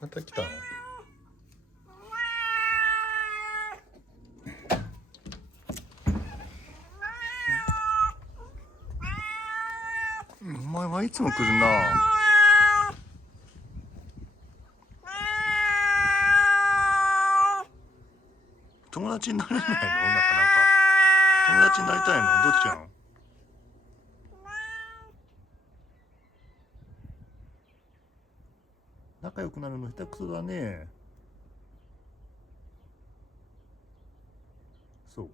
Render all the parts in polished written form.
また来たの？お前はいつも来るな。友達になれないの？なかなか友達になりたいの？どっちやん？仲良くなるの下手くそだね。そう。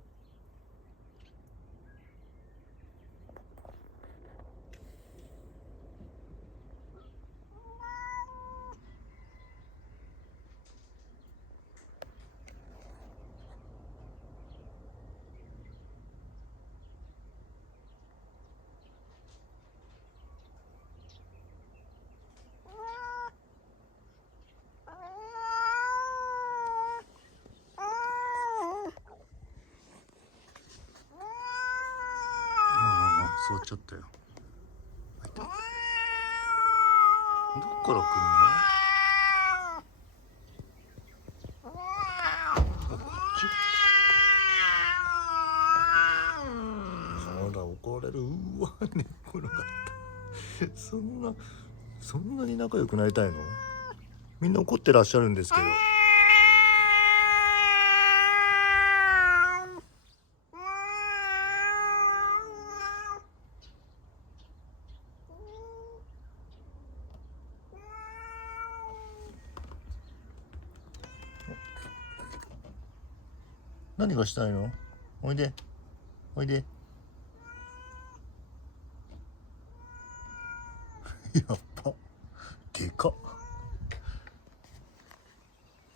座っちゃったよ。どっから来るの？こっち。ほら怒られる。うわ寝っ転がった。そんなに仲良くなりたいの？みんな怒ってらっしゃるんですけど。何がしたいの？おいでおいで。やっぱでかっ。